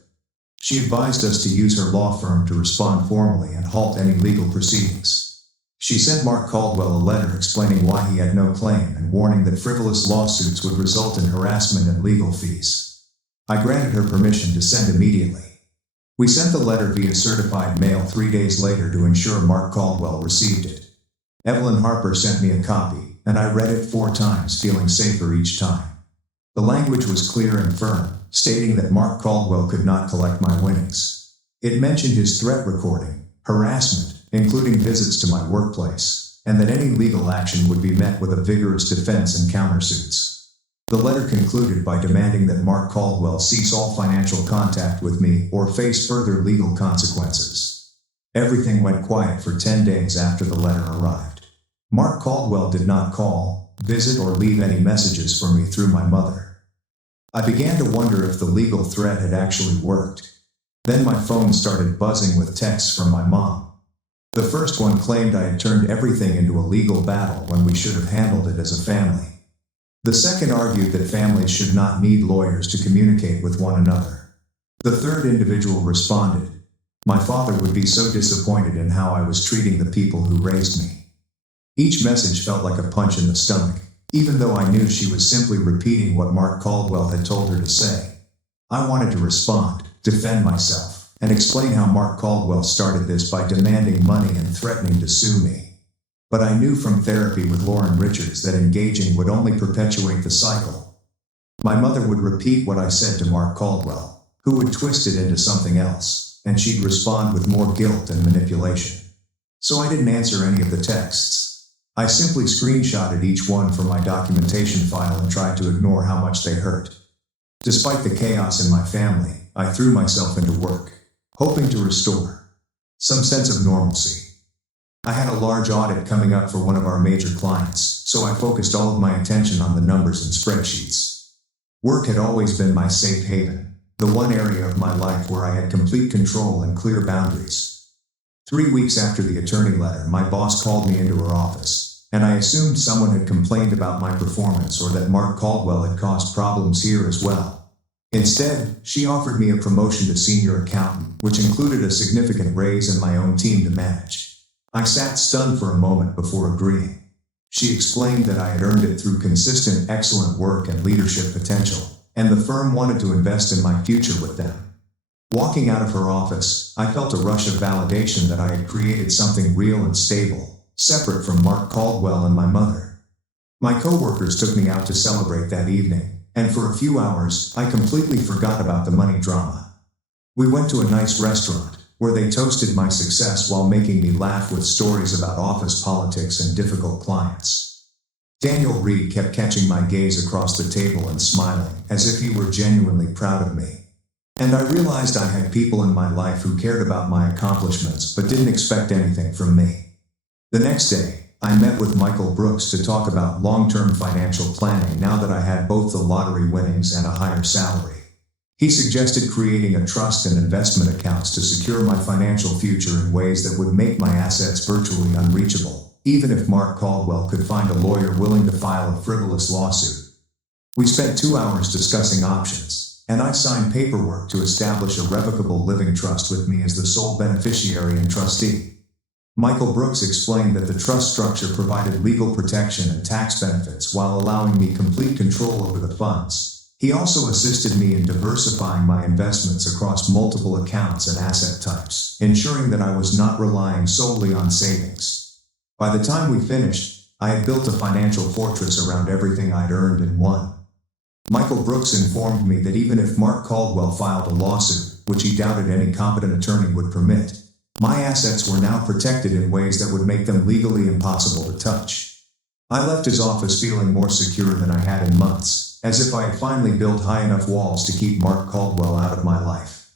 She advised us to use her law firm to respond formally and halt any legal proceedings. She sent Mark Caldwell a letter explaining why he had no claim and warning that frivolous lawsuits would result in harassment and legal fees. I granted her permission to send immediately. We sent the letter via certified mail 3 days later to ensure Mark Caldwell received it. Evelyn Harper sent me a copy, and I read it 4 times, feeling safer each time. The language was clear and firm, stating that Mark Caldwell could not collect my winnings. It mentioned his threat recording, harassment, including visits to my workplace, and that any legal action would be met with a vigorous defense and countersuits. The letter concluded by demanding that Mark Caldwell cease all financial contact with me or face further legal consequences. Everything went quiet for 10 days after the letter arrived. Mark Caldwell did not call, visit, or leave any messages for me through my mother. I began to wonder if the legal threat had actually worked. Then my phone started buzzing with texts from my mom. The first one claimed I had turned everything into a legal battle when we should have handled it as a family. The second argued that families should not need lawyers to communicate with one another. The third individual responded, "My father would be so disappointed in how I was treating the people who raised me." Each message felt like a punch in the stomach, even though I knew she was simply repeating what Mark Caldwell had told her to say. I wanted to respond, defend myself, and explain how Mark Caldwell started this by demanding money and threatening to sue me. But I knew from therapy with Lauren Richards that engaging would only perpetuate the cycle. My mother would repeat what I said to Mark Caldwell, who would twist it into something else, and she'd respond with more guilt and manipulation. So I didn't answer any of the texts. I simply screenshotted each one from my documentation file and tried to ignore how much they hurt. Despite the chaos in my family, I threw myself into work, hoping to restore some sense of normalcy. I had a large audit coming up for one of our major clients, so I focused all of my attention on the numbers and spreadsheets. Work had always been my safe haven, the one area of my life where I had complete control and clear boundaries. 3 weeks after the attorney letter, my boss called me into her office, and I assumed someone had complained about my performance or that Mark Caldwell had caused problems here as well. Instead, she offered me a promotion to senior accountant, which included a significant raise and my own team to manage. I sat stunned for a moment before agreeing. She explained that I had earned it through consistent, excellent work and leadership potential, and the firm wanted to invest in my future with them. Walking out of her office, I felt a rush of validation that I had created something real and stable, separate from Mark Caldwell and my mother. My coworkers took me out to celebrate that evening, and for a few hours, I completely forgot about the money drama. We went to a nice restaurant, where they toasted my success while making me laugh with stories about office politics and difficult clients. Daniel Reed kept catching my gaze across the table and smiling, as if he were genuinely proud of me. And I realized I had people in my life who cared about my accomplishments but didn't expect anything from me. The next day, I met with Michael Brooks to talk about long-term financial planning now that I had both the lottery winnings and a higher salary. He suggested creating a trust and investment accounts to secure my financial future in ways that would make my assets virtually unreachable, even if Mark Caldwell could find a lawyer willing to file a frivolous lawsuit. We spent 2 hours discussing options, and I signed paperwork to establish a revocable living trust with me as the sole beneficiary and trustee. Michael Brooks explained that the trust structure provided legal protection and tax benefits while allowing me complete control over the funds. He also assisted me in diversifying my investments across multiple accounts and asset types, ensuring that I was not relying solely on savings. By the time we finished, I had built a financial fortress around everything I'd earned and won. Michael Brooks informed me that even if Mark Caldwell filed a lawsuit, which he doubted any competent attorney would permit, my assets were now protected in ways that would make them legally impossible to touch. I left his office feeling more secure than I had in months, as if I had finally built high enough walls to keep Mark Caldwell out of my life.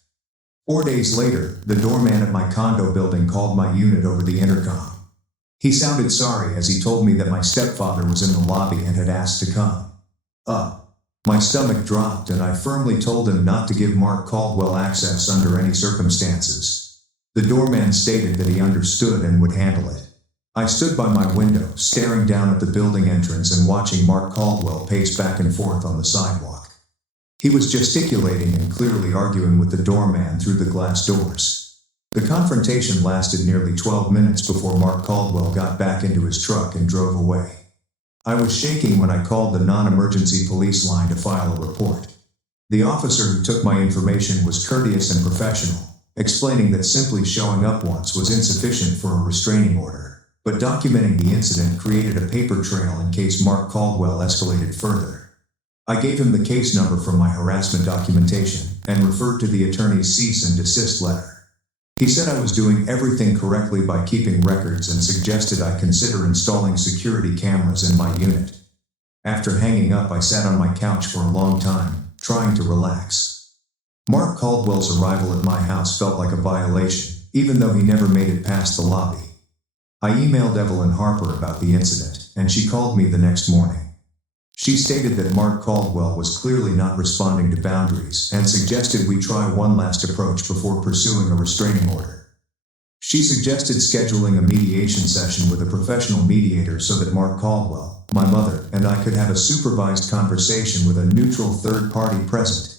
4 days later, the doorman at my condo building called my unit over the intercom. He sounded sorry as he told me that my stepfather was in the lobby and had asked to come. My stomach dropped and I firmly told him not to give Mark Caldwell access under any circumstances. The doorman stated that he understood and would handle it. I stood by my window, staring down at the building entrance and watching Mark Caldwell pace back and forth on the sidewalk. He was gesticulating and clearly arguing with the doorman through the glass doors. The confrontation lasted nearly 12 minutes before Mark Caldwell got back into his truck and drove away. I was shaking when I called the non-emergency police line to file a report. The officer who took my information was courteous and professional, explaining that simply showing up once was insufficient for a restraining order, but documenting the incident created a paper trail in case Mark Caldwell escalated further. I gave him the case number from my harassment documentation and referred to the attorney's cease and desist letter. He said I was doing everything correctly by keeping records and suggested I consider installing security cameras in my unit. After hanging up, I sat on my couch for a long time, trying to relax. Mark Caldwell's arrival at my house felt like a violation, even though he never made it past the lobby. I emailed Evelyn Harper about the incident, and she called me the next morning. She stated that Mark Caldwell was clearly not responding to boundaries and suggested we try one last approach before pursuing a restraining order. She suggested scheduling a mediation session with a professional mediator so that Mark Caldwell, my mother, and I could have a supervised conversation with a neutral third party present.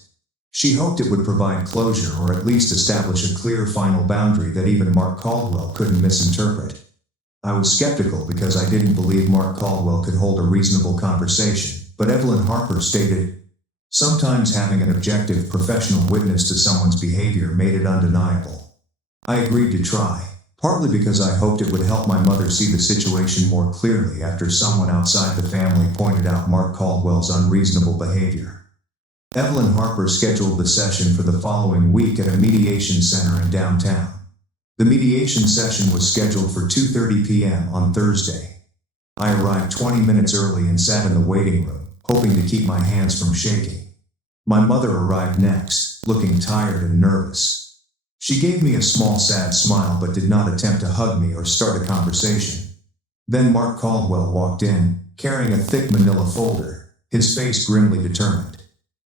She hoped it would provide closure or at least establish a clear final boundary that even Mark Caldwell couldn't misinterpret. I was skeptical because I didn't believe Mark Caldwell could hold a reasonable conversation, but Evelyn Harper stated, sometimes having an objective professional witness to someone's behavior made it undeniable. I agreed to try, partly because I hoped it would help my mother see the situation more clearly after someone outside the family pointed out Mark Caldwell's unreasonable behavior. Evelyn Harper scheduled the session for the following week at a mediation center in downtown. The mediation session was scheduled for 2:30 p.m. on Thursday. I arrived 20 minutes early and sat in the waiting room, hoping to keep my hands from shaking. My mother arrived next, looking tired and nervous. She gave me a small sad smile but did not attempt to hug me or start a conversation. Then Mark Caldwell walked in, carrying a thick manila folder, his face grimly determined.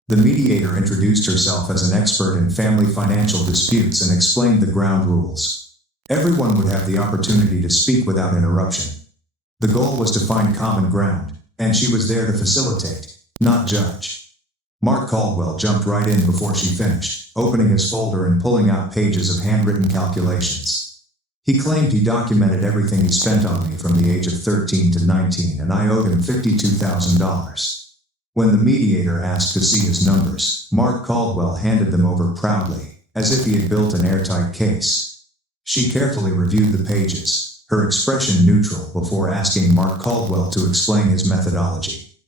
The mediator introduced herself as an expert in family financial disputes and explained the ground rules. Everyone would have the opportunity to speak without interruption. The goal was to find common ground, and she was there to facilitate, not judge. Mark Caldwell jumped right in before she finished, opening his folder and pulling out pages of handwritten calculations. He claimed he documented everything he spent on me from the age of 13 to 19, and I owed him $52,000. When the mediator asked to see his numbers, Mark Caldwell handed them over proudly, as if he had built an airtight case. She carefully reviewed the pages, her expression neutral, before asking Mark Caldwell to explain his methodology.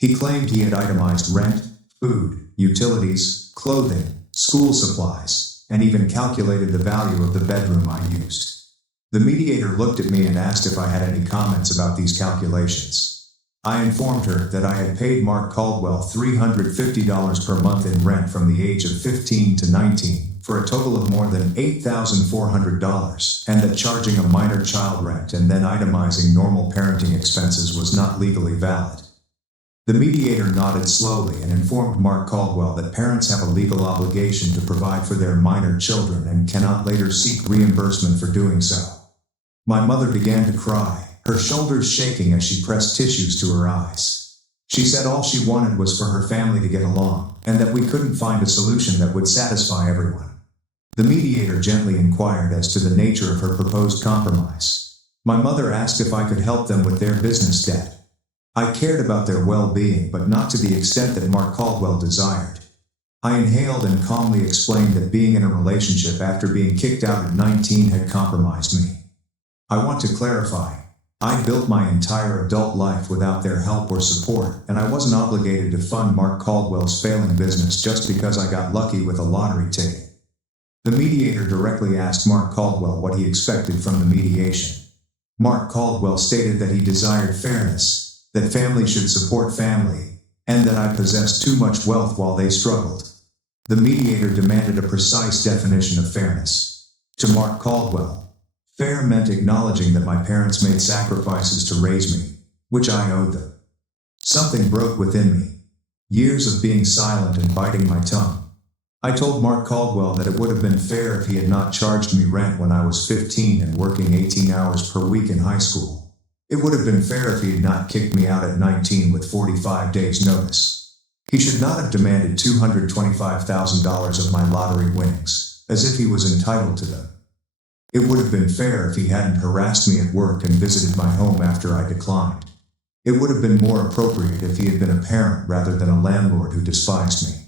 He claimed he had itemized rent, food, utilities, clothing, school supplies, and even calculated the value of the bedroom I used. The mediator looked at me and asked if I had any comments about these calculations. I informed her that I had paid Mark Caldwell $350 per month in rent from the age of 15 to 19, for a total of more than $8,400, and that charging a minor child rent and then itemizing normal parenting expenses was not legally valid. The mediator nodded slowly and informed Mark Caldwell that parents have a legal obligation to provide for their minor children and cannot later seek reimbursement for doing so. My mother began to cry, her shoulders shaking as she pressed tissues to her eyes. She said all she wanted was for her family to get along, and that we couldn't find a solution that would satisfy everyone. The mediator gently inquired as to the nature of her proposed compromise. My mother asked if I could help them with their business debt. I cared about their well-being, but not to the extent that Mark Caldwell desired. I inhaled and calmly explained that being in a relationship after being kicked out at 19 had compromised me. I want to clarify. I built my entire adult life without their help or support, and I wasn't obligated to fund Mark Caldwell's failing business just because I got lucky with a lottery ticket. The mediator directly asked Mark Caldwell what he expected from the mediation. Mark Caldwell stated that he desired fairness, that family should support family, and that I possessed too much wealth while they struggled. The mediator demanded a precise definition of fairness. To Mark Caldwell, fair meant acknowledging that my parents made sacrifices to raise me, which I owed them. Something broke within me. Years of being silent and biting my tongue. I told Mark Caldwell that it would have been fair if he had not charged me rent when I was 15 and working 18 hours per week in high school. It would have been fair if he had not kicked me out at 19 with 45 days notice. He should not have demanded $225,000 of my lottery winnings, as if he was entitled to them. It would have been fair if he hadn't harassed me at work and visited my home after I declined. It would have been more appropriate if he had been a parent rather than a landlord who despised me.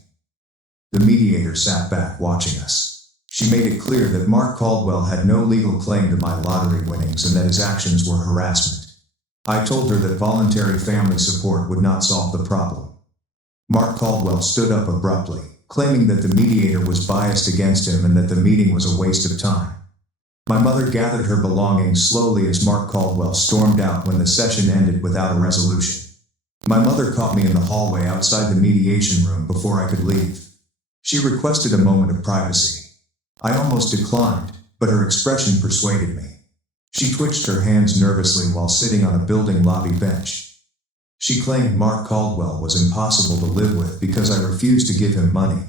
The mediator sat back watching us. She made it clear that Mark Caldwell had no legal claim to my lottery winnings and that his actions were harassment. I told her that voluntary family support would not solve the problem. Mark Caldwell stood up abruptly, claiming that the mediator was biased against him and that the meeting was a waste of time. My mother gathered her belongings slowly as Mark Caldwell stormed out when the session ended without a resolution. My mother caught me in the hallway outside the mediation room before I could leave. She requested a moment of privacy. I almost declined, but her expression persuaded me. She twitched her hands nervously while sitting on a building lobby bench. She claimed Mark Caldwell was impossible to live with because I refused to give him money,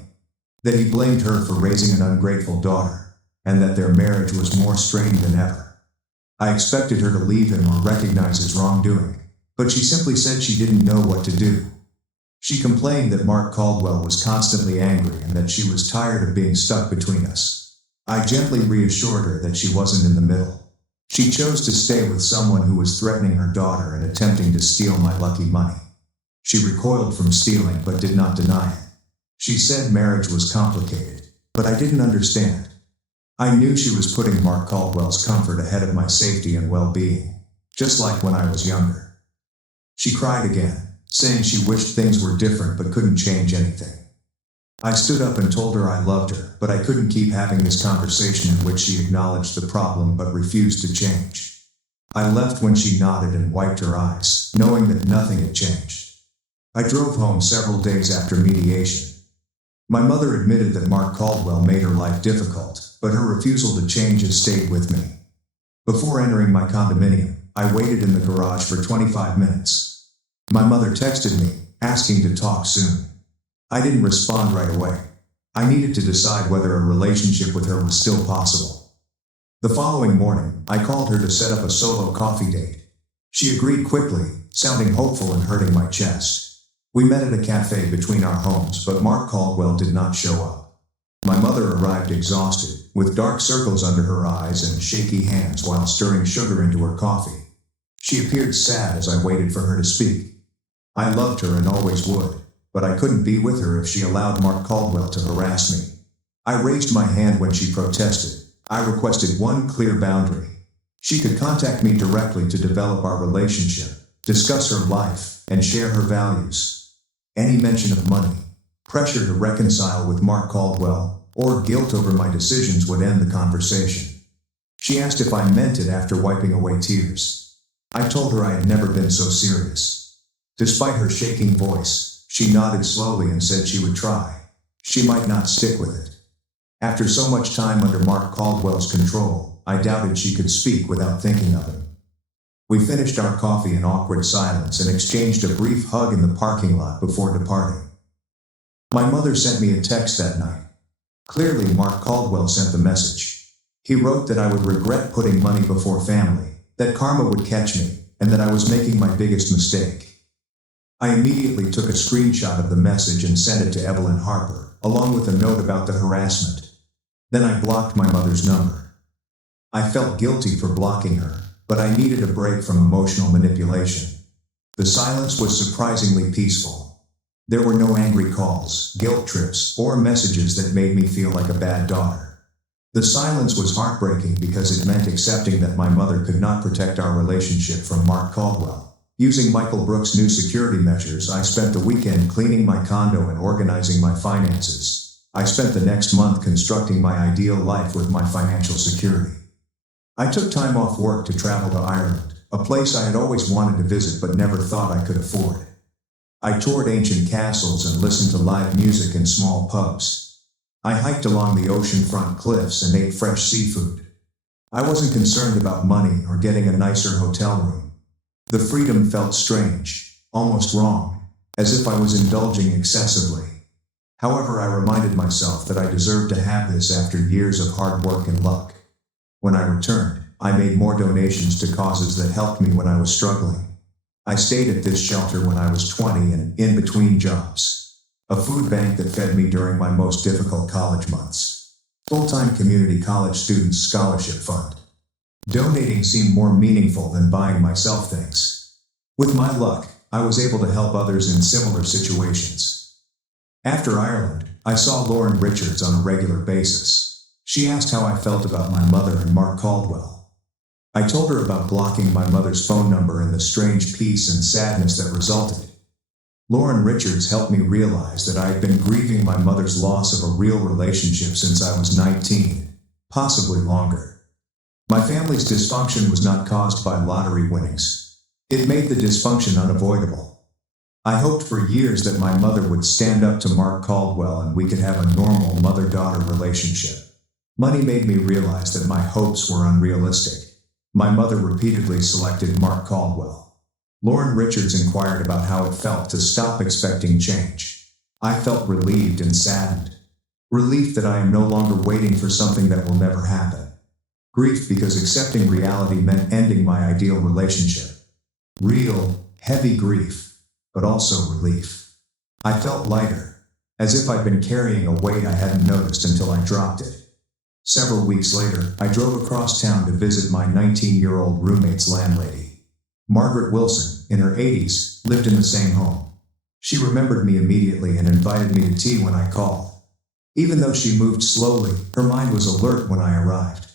that he blamed her for raising an ungrateful daughter, and that their marriage was more strained than ever. I expected her to leave him or recognize his wrongdoing, but she simply said she didn't know what to do. She complained that Mark Caldwell was constantly angry and that she was tired of being stuck between us. I gently reassured her that she wasn't in the middle. She chose to stay with someone who was threatening her daughter and attempting to steal my lucky money. She recoiled from stealing but did not deny it. She said marriage was complicated, but I didn't understand. I knew she was putting Mark Caldwell's comfort ahead of my safety and well-being, just like when I was younger. She cried again, saying she wished things were different but couldn't change anything. I stood up and told her I loved her, but I couldn't keep having this conversation in which she acknowledged the problem but refused to change. I left when she nodded and wiped her eyes, knowing that nothing had changed. I drove home several days after mediation. My mother admitted that Mark Caldwell made her life difficult, but her refusal to change has stayed with me. Before entering my condominium, I waited in the garage for 25 minutes. My mother texted me, asking to talk soon. I didn't respond right away. I needed to decide whether a relationship with her was still possible. The following morning, I called her to set up a solo coffee date. She agreed quickly, sounding hopeful and hurting my chest. We met at a cafe between our homes, but Mark Caldwell did not show up. My mother arrived exhausted, with dark circles under her eyes and shaky hands while stirring sugar into her coffee. She appeared sad as I waited for her to speak. I loved her and always would, but I couldn't be with her if she allowed Mark Caldwell to harass me. I raised my hand when she protested. I requested one clear boundary. She could contact me directly to develop our relationship, discuss her life, and share her values. Any mention of money, pressure to reconcile with Mark Caldwell, or guilt over my decisions would end the conversation. She asked if I meant it after wiping away tears. I told her I had never been so serious. Despite her shaking voice, she nodded slowly and said she would try. She might not stick with it. After so much time under Mark Caldwell's control, I doubted she could speak without thinking of him. We finished our coffee in awkward silence and exchanged a brief hug in the parking lot before departing. My mother sent me a text that night. Clearly, Mark Caldwell sent the message. He wrote that I would regret putting money before family, that karma would catch me, and that I was making my biggest mistake. I immediately took a screenshot of the message and sent it to Evelyn Harper, along with a note about the harassment. Then I blocked my mother's number. I felt guilty for blocking her, but I needed a break from emotional manipulation. The silence was surprisingly peaceful. There were no angry calls, guilt trips, or messages that made me feel like a bad daughter. The silence was heartbreaking because it meant accepting that my mother could not protect our relationship from Mark Caldwell. Using Michael Brooks' new security measures, I spent the weekend cleaning my condo and organizing my finances. I spent the next month constructing my ideal life with my financial security. I took time off work to travel to Ireland, a place I had always wanted to visit but never thought I could afford. I toured ancient castles and listened to live music in small pubs. I hiked along the oceanfront cliffs and ate fresh seafood. I wasn't concerned about money or getting a nicer hotel room. The freedom felt strange, almost wrong, as if I was indulging excessively. However, I reminded myself that I deserved to have this after years of hard work and luck. When I returned, I made more donations to causes that helped me when I was struggling. I stayed at this shelter when I was 20 and in between jobs. A food bank that fed me during my most difficult college months. Full-time community college students scholarship fund. Donating seemed more meaningful than buying myself things. With my luck, I was able to help others in similar situations. After Ireland, I saw Lauren Richards on a regular basis. She asked how I felt about my mother and Mark Caldwell. I told her about blocking my mother's phone number and the strange peace and sadness that resulted. Lauren Richards helped me realize that I had been grieving my mother's loss of a real relationship since I was 19, possibly longer. My family's dysfunction was not caused by lottery winnings. It made the dysfunction unavoidable. I hoped for years that my mother would stand up to Mark Caldwell and we could have a normal mother-daughter relationship. Money made me realize that my hopes were unrealistic. My mother repeatedly selected Mark Caldwell. Lauren Richards inquired about how it felt to stop expecting change. I felt relieved and saddened. Relief that I am no longer waiting for something that will never happen. Grief because accepting reality meant ending my ideal relationship. Real, heavy grief, but also relief. I felt lighter, as if I'd been carrying a weight I hadn't noticed until I dropped it. Several weeks later, I drove across town to visit my 19-year-old roommate's landlady. Margaret Wilson, in her 80s, lived in the same home. She remembered me immediately and invited me to tea when I called. Even though she moved slowly, her mind was alert when I arrived.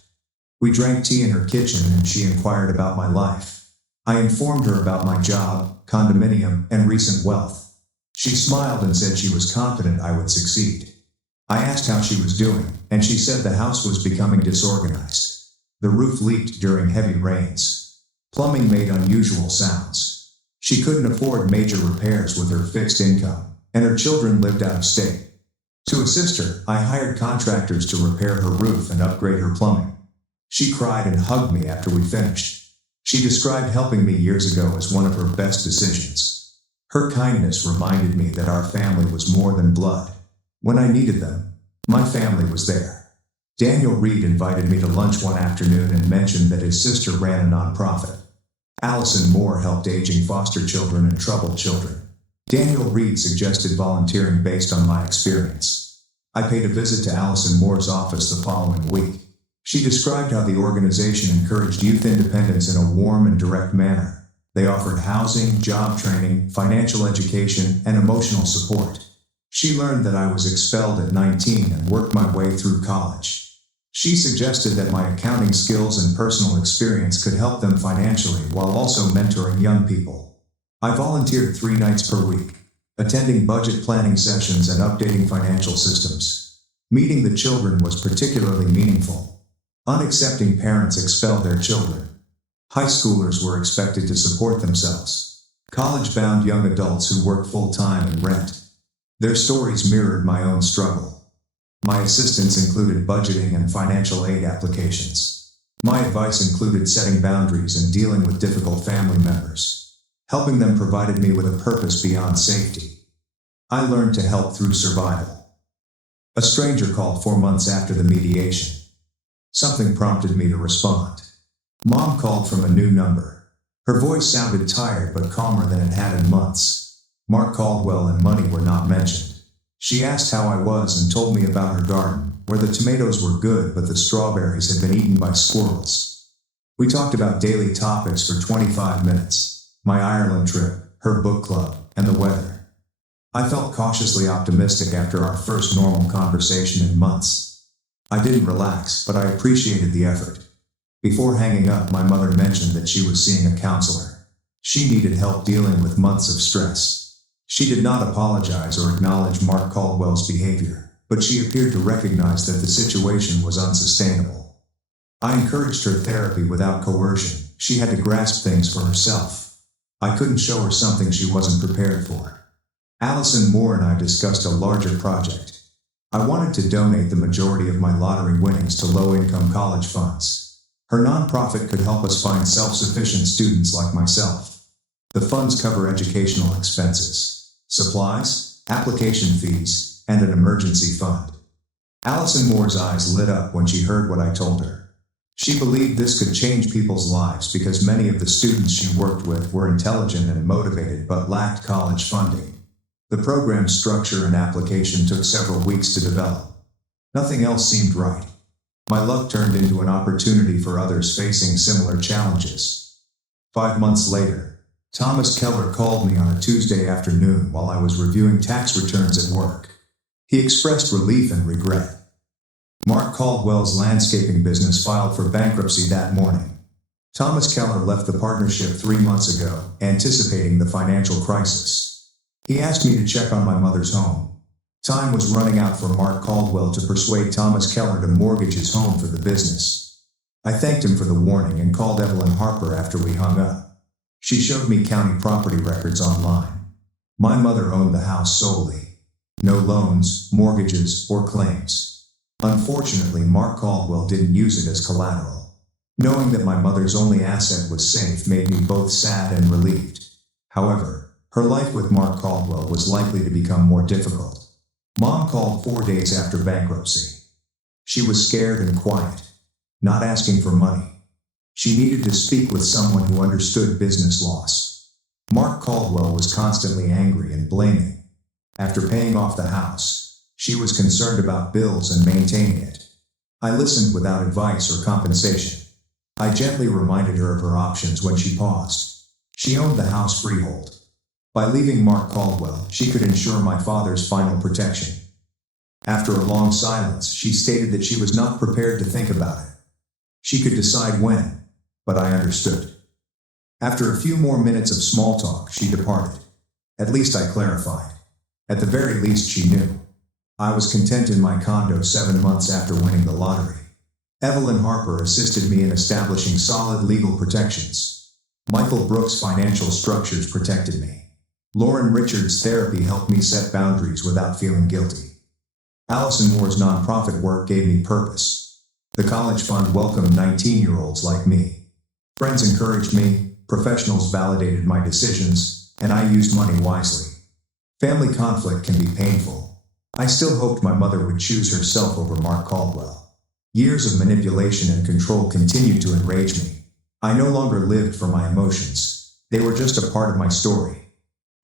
We drank tea in her kitchen and she inquired about my life. I informed her about my job, condominium, and recent wealth. She smiled and said she was confident I would succeed. I asked how she was doing, and she said the house was becoming disorganized. The roof leaked during heavy rains. Plumbing made unusual sounds. She couldn't afford major repairs with her fixed income, and her children lived out of state. To assist her, I hired contractors to repair her roof and upgrade her plumbing. She cried and hugged me after we finished. She described helping me years ago as one of her best decisions. Her kindness reminded me that our family was more than blood. When I needed them, my family was there. Daniel Reed invited me to lunch one afternoon and mentioned that his sister ran a nonprofit. Allison Moore helped aging foster children and troubled children. Daniel Reed suggested volunteering based on my experience. I paid a visit to Allison Moore's office the following week. She described how the organization encouraged youth independence in a warm and direct manner. They offered housing, job training, financial education, and emotional support. She learned that I was expelled at 19 and worked my way through college. She suggested that my accounting skills and personal experience could help them financially while also mentoring young people. I volunteered 3 nights per week, attending budget planning sessions and updating financial systems. Meeting the children was particularly meaningful. Unaccepting parents expelled their children. High schoolers were expected to support themselves. College-bound young adults who work full-time and rent. Their stories mirrored my own struggle. My assistance included budgeting and financial aid applications. My advice included setting boundaries and dealing with difficult family members. Helping them provided me with a purpose beyond safety. I learned to help through survival. A stranger called 4 months after the mediation. Something prompted me to respond. Mom called from a new number. Her voice sounded tired but calmer than it had in months. Mark Caldwell and money were not mentioned. She asked how I was and told me about her garden, where the tomatoes were good but the strawberries had been eaten by squirrels. We talked about daily topics for 25 minutes, my Ireland trip, her book club, and the weather. I felt cautiously optimistic after our first normal conversation in months. I didn't relax, but I appreciated the effort. Before hanging up, my mother mentioned that she was seeing a counselor. She needed help dealing with months of stress. She did not apologize or acknowledge Mark Caldwell's behavior, but she appeared to recognize that the situation was unsustainable. I encouraged her therapy without coercion. She had to grasp things for herself. I couldn't show her something she wasn't prepared for. Allison Moore and I discussed a larger project. I wanted to donate the majority of my lottery winnings to low-income college funds. Her nonprofit could help us find self-sufficient students like myself. The funds cover educational expenses, supplies, application fees, and an emergency fund. Allison Moore's eyes lit up when she heard what I told her. She believed this could change people's lives because many of the students she worked with were intelligent and motivated but lacked college funding. The program's structure and application took several weeks to develop. Nothing else seemed right. My luck turned into an opportunity for others facing similar challenges. 5 months later, Thomas Keller called me on a Tuesday afternoon while I was reviewing tax returns at work. He expressed relief and regret. Mark Caldwell's landscaping business filed for bankruptcy that morning. Thomas Keller left the partnership 3 months ago, anticipating the financial crisis. He asked me to check on my mother's home. Time was running out for Mark Caldwell to persuade Thomas Keller to mortgage his home for the business. I thanked him for the warning and called Evelyn Harper after we hung up. She showed me county property records online. My mother owned the house solely. No loans, mortgages, or claims. Unfortunately, Mark Caldwell didn't use it as collateral. Knowing that my mother's only asset was safe made me both sad and relieved. However, her life with Mark Caldwell was likely to become more difficult. Mom called 4 days after bankruptcy. She was scared and quiet, not asking for money. She needed to speak with someone who understood business loss. Mark Caldwell was constantly angry and blaming. After paying off the house, she was concerned about bills and maintaining it. I listened without advice or compensation. I gently reminded her of her options when she paused. She owned the house freehold. By leaving Mark Caldwell, she could ensure my father's final protection. After a long silence, she stated that she was not prepared to think about it. She could decide when, but I understood. After a few more minutes of small talk, she departed. At least I clarified. At the very least, she knew. I was content in my condo 7 months after winning the lottery. Evelyn Harper assisted me in establishing solid legal protections. Michael Brooks' financial structures protected me. Lauren Richards' therapy helped me set boundaries without feeling guilty. Allison Moore's nonprofit work gave me purpose. The college fund welcomed 19-year-olds like me. Friends encouraged me, professionals validated my decisions, and I used money wisely. Family conflict can be painful. I still hoped my mother would choose herself over Mark Caldwell. Years of manipulation and control continued to enrage me. I no longer lived for my emotions. They were just a part of my story.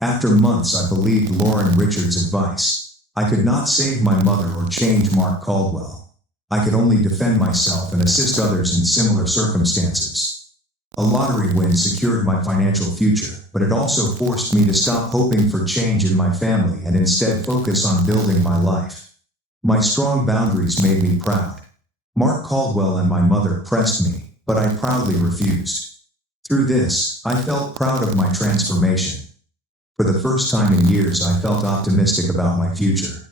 After months, I believed Lauren Richards' advice. I could not save my mother or change Mark Caldwell. I could only defend myself and assist others in similar circumstances. A lottery win secured my financial future, but it also forced me to stop hoping for change in my family and instead focus on building my life. My strong boundaries made me proud. Mark Caldwell and my mother pressed me, but I proudly refused. Through this, I felt proud of my transformation. For the first time in years, I felt optimistic about my future.